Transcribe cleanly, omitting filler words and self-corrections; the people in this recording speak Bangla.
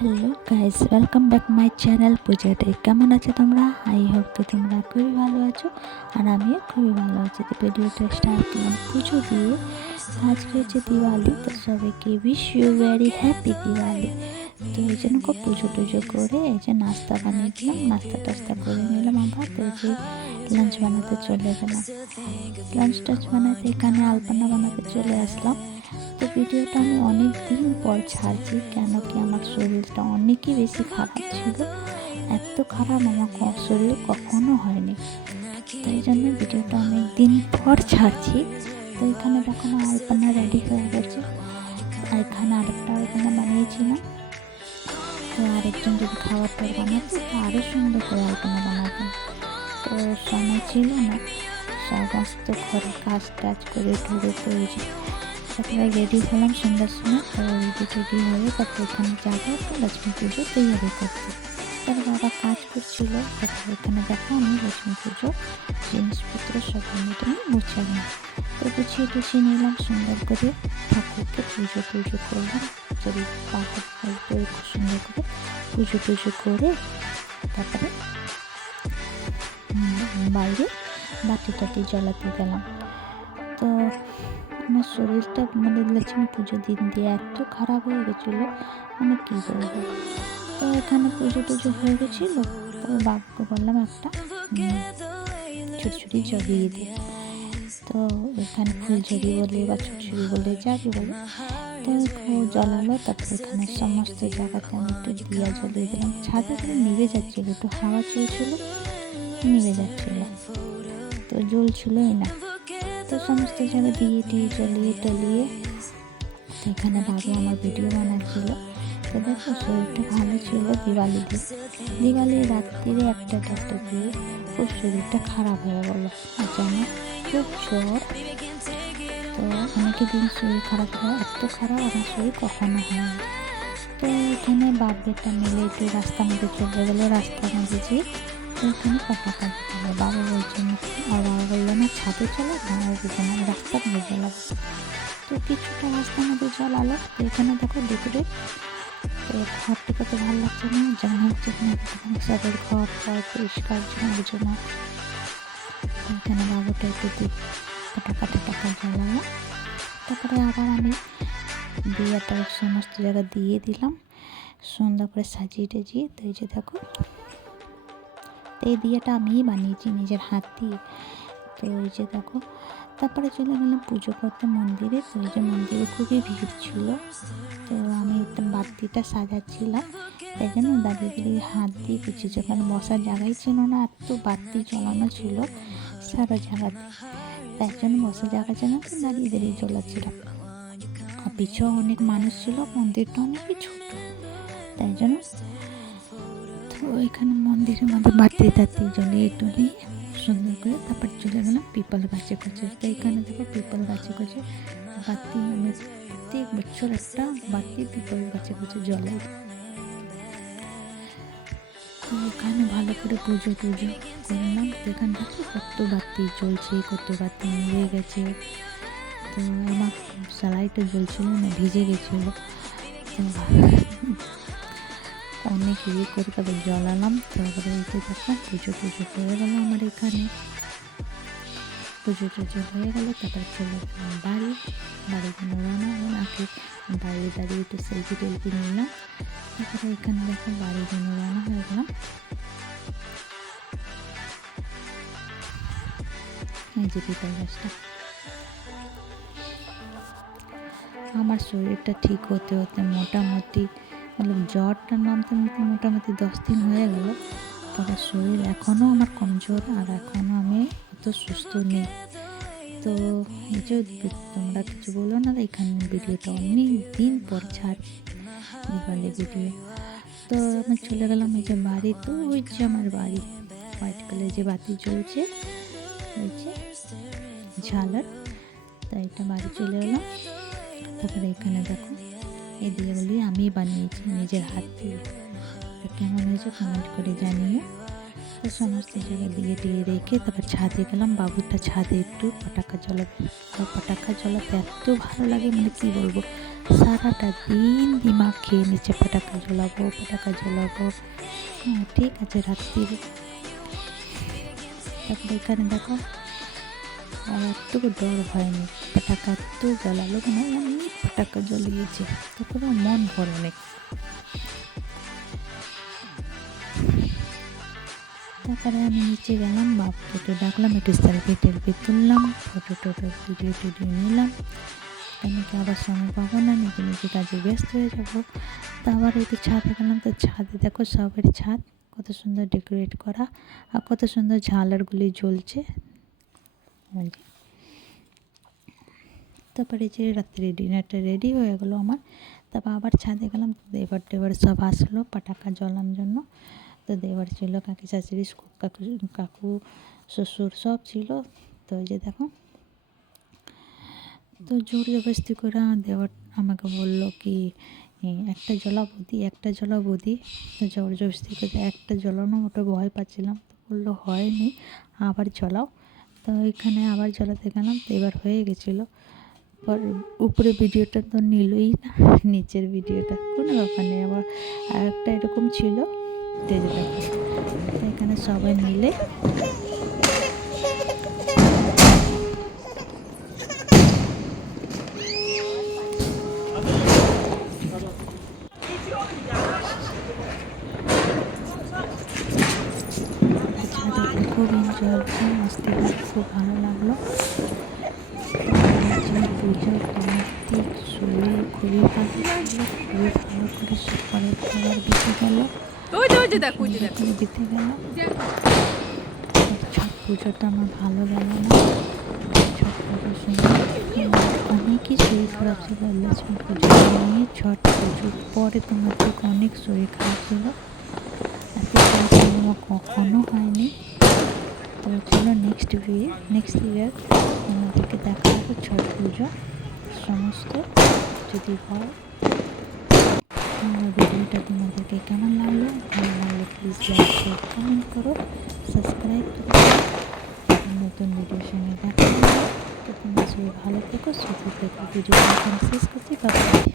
Hello guys, welcome back my channel পূজাতে। কেমন আছো তোমরা? আই হোপ তো তোমরা খুবই ভালো আছো আর আমিও খুবই ভালো আছি। তো ভিডিওটা স্টার্ট করলাম পুজো দিয়ে। আজকে হচ্ছে দিওয়ালি, তো সবাইকে wish you very happy Diwali. তো এই জন্য পুজো টুজো করে এই যে নাস্তা বানিয়েছিলাম, নাস্তা টাস্তা করে নিলাম। আবার তো এই যে লাঞ্চ বানাতে চলে গেলাম। লাঞ্চ টাচ বানাতে এখানে আলপনা বানাতে চলে আসলাম। তো ভিডিওটা আমি অনেক দিন পর ছাড়ছি, কেন কি আমার শরীরটা অনেকই বেশি খারাপ ছিল। এত খারাপ আমার শরীর কখনো হয়নি, তাই জন্য ভিডিওটা অনেক দিন পর ছাড়ছি। তো এখানে দেখো আমার আলপনা রেডি হয়ে গেছে। আর এখানে আরেকটা আলপনা বানিয়েছিলাম। তো আরেকজন যদি খাবারটা বানাতো তো আরও সুন্দর করে আলপনা বানাতাম। তো সময় ছিল না, সমস্ত ঘরে কাজ টাজ করে ঢুকে পড়েছি। তারপরে রেডি হলাম সন্ধ্যার সময়। তো রেডি হয়ে তারপরে এখানে যাবো লক্ষ্মী পুজো তৈরি করতে। তার বাবা কাজ করছিল। তারপরে এখানে দেখো আমি লক্ষ্মী পুজো জিনিসপত্র সব মিটে গুছালাম। তো গুছিয়ে নিলাম সুন্দর করে, ঠাকুরকে পুজো করলাম। যদি পাথর করে খুব সুন্দর করে পুজো করে তারপরে বাইরে বাতি টাতি জ্বালাতে গেলাম। তো আমার শরীরটা লক্ষ্মী পুজোর দিন দিয়ে এত খারাপ হয়ে গেছিলো, কী বলবো। তো এখানে পুজো টুজো হয়ে গেছিলো। তো বাবুকে বললাম একটা ছুটছুটি জগিয়ে দিই। তো এখানে ফুলঝুরি বলে বা ছুটছুরি বলে যাকে বলে, তো জ্বালালো। তারপরে এখানে সমস্ত জায়গাতে আমি একটু দিয়া জ্বলিয়ে দিলাম। ছাদে নিভে যাচ্ছিলো, একটু হাওয়া চলছিল, নিভে যাচ্ছিলো, তো জ্বলছিলোই না। তো সমস্ত জায়গায় দিয়ে জ্বলিয়ে টলিয়ে এখানে বাবু আমার ভিডিও বানাচ্ছিল। তো দেখো শরীরটা ভালো ছিল দিওয়ালির রাত্রিরে একটা দিয়ে খুব শরীরটা খারাপ হয়ে গেলো। অচানক খুব জ্বর। তো অনেকের দিন শরীর খারাপ হয়, এত খারাপ আমার শরীর কখনো হয়নি। তো এখানে বাপ বেটা মিলে একটু রাস্তার মধ্যে চলে গেলো। রাস্তার মধ্যে যে ওইখানে পতাকা দিতে বাবা বলছে না, আর বাবা বললো না ছাদে চলো, বাবা বলছে না রাস্তার মধ্যে জ্বালাবো। তো কিছুটা রাস্তার মধ্যে জ্বালালো। তো এখানে দেখো দুপুরে তো ঘরটি কত ভালো লাগছে না, যেমন হচ্ছে সবের ঘর পরিষ্কার জন্য। এখানে বাবুটা একটু পটাকা জ্বালালো। তারপরে আবার আমি বিয়েটা সমস্ত জায়গায় দিয়ে দিলাম, সুন্দর করে সাজিয়ে টাজিয়ে। তো এই যে দেখো, তো এই দিয়েটা আমিই বানিয়েছি নিজের হাত দিয়ে। তো এই যে দেখো, তারপরে চলে গেলাম পুজো করতে মন্দিরে। তো এই যে মন্দিরে খুবই ভিড় ছিল। তো আমি বাতিটা সাজাচ্ছিলাম, তাই জন্য দাঁড়িয়ে হাত দিয়ে কিছু যখন বসার জায়গায় ছিল না, এত বাতি জ্বালানো ছিল সারা জায়গাতে, তাই জন্য বসার জায়গা ছিল না, দাঁড়িয়ে জ্বলাচ্ছিলাম। আর পিছনে অনেক মানুষ ছিল, মন্দিরটা অনেকই ছোট, তাই জন্য। তো এখানে মন্দিরের মধ্যে বাতি টাতি জ্বলিয়ে টলিয়ে সুন্দর করে তারপর চলে গেলাম পিপল গাছে। তো এখানে দেখো পিপল গাছে বাতি আমি প্রত্যেক বছর একটা বাতি পিপল গাছে জ্বলাই। তো এখানে ভালো করে পুজো টুজো করলাম। এখান থেকে কত বাতি জ্বলছে, কত বাতি নিভে গেছে। তো আমার সেলাইটা জ্বলছিল না, ভিজে গেছিলো। তো অনেক করে তারপর জ্বালালাম। তারপরে এতে দেখলাম পুজো টুজো হয়ে গেল আমার এখানে। পুজো টুজো হয়ে গেলো। তারপরে চলে গেলাম বাড়ির জন্য রান্না আগে দাঁড়িয়ে একটু সেলফি টেলফি নিলাম। তারপরে এখানে দেখো বাড়ির জন্য রান্না হয়ে গেলাম। এই যে পিপল গাছটা। আমার শরীরটা ঠিক হতে মোটামুটি জ্বরটা নামতে মোটামুটি 10 দিন হয়ে গেল। তবে শরীর এখনও আমার কমজোর, আর এখনও আমি অত সুস্থ নেই। তো এই যে তোমরা কিছু বলো না, এখানে ভিডিওটা অনেক দিন পর ছাড় দিওয়ালি ভিডিও। তো আমি চলে গেলাম এই যে বাড়ি। তো ওই যে আমার বাড়ি হোয়াইট কালার যে বাতি জ্বলছে, ওই যে ঝালার। তাই এটা বাড়ি চলে গেলাম। তারপরে এখানে দেখো এই দিয়েগুলি আমি বানিয়েছি নিজের হাত দিয়ে। তো কেমন হয়েছে কমেন্ট করে জানিয়ে। তো সমস্ত জায়গায় দিয়ে রেখে তারপর ছাদে গেলাম। বাবুটা ছাদে একটু পটাকা জ্বালাতে, এত ভালো লাগে, কী বলবো। সারাটা দিন দিমাগ খেয়ে নিচ্ছে, পটাকা জ্বলাবো। ঠিক আছে রাত্রিরে। তারপরে এখানে দেখো আর একটুকু ডর হয়নি, পটাকা এত জ্বালালো মানে অনেক পটাকা জ্বলিয়েছে, তারপরে মন ভরে নেই। তারপরে আমি নিচে গেলাম, বাবুকে ডাকলাম, একটু সেলফি তুললাম, ফটো ভিডিও নিলাম। আমি কি আবার সময় পাবো না, নিজে কাজে ব্যস্ত হয়ে যাবো। তো আবার একটু ছাদে গেলাম, তো ছাদে দেখো সবের ছাদ কত সুন্দর ডেকোরেট করা, আর কত সুন্দর ঝালারগুলি জ্বলছে। তারপরে যে রাত্রি ডিনারটা রেডি হয়ে গেলো আমার। তারপর আবার ছাদে গেলাম, দেবর সব আসলো পটাকা জ্বলানোর জন্য। তো দেবর ছিল, কাকি শাশুড়ি, কাকু শ্বশুর সব ছিল। তো ওই যে দেখো, তো জোর জবরদস্তি করে দেবর আমাকে বললো কি একটা জ্বলাবো দি। তো জোর জবরদস্তি করে একটা জ্বলানো, ওটা ভয় পাচ্ছিলাম, তো বললো হয়নি, আবার জ্বলাও। তো এখানে আবার জ্বলাতে গেলাম, তো এবার হয়ে গেছিলো। পর উপরে ভিডিওটা তো নিলই না, নিচের ভিডিওটা কোনো ব্যাপার নেই, আবার আর একটা এরকম ছিল। তো এখানে সবাই মিলে ছাদেতে খুব এনজয় হচ্ছে, মস্তি করতে খুব ভালো লাগলো। পুজোর কার্তিক শরীর খুবই ভালো লাগলো, খুবই ভালো করে সকালের খাবার দিতে গেল, ছট পুজোটা আমার ভালো গেল না। ছট পুজোর সময় অনেকই শরীর খারাপ ছিল, লক্ষ্মী পুজো নিয়ে ছট পুজোর পরে তোমার থেকে অনেক শরীর খারাপ ছিল, এত শরীর আমার কখনো হয়নি। তো চলো নেক্সট ইয়ার আমাদেরকে দেখা হবে ছট পুজো সমস্ত। যদি হয় আমার ভিডিওটা তোমাদেরকে কেমন লাগলো, ভালো লাগলে প্লিজ লাইক শেয়ার কমেন্ট করো, সাবস্ক্রাইব করো। নতুন ভিডিওর সঙ্গে দেখা হবে। তো তোমরা সবাই ভালো থেকো, সুস্থ থেকো। ভিডিওটা এখানে শেষ করছি।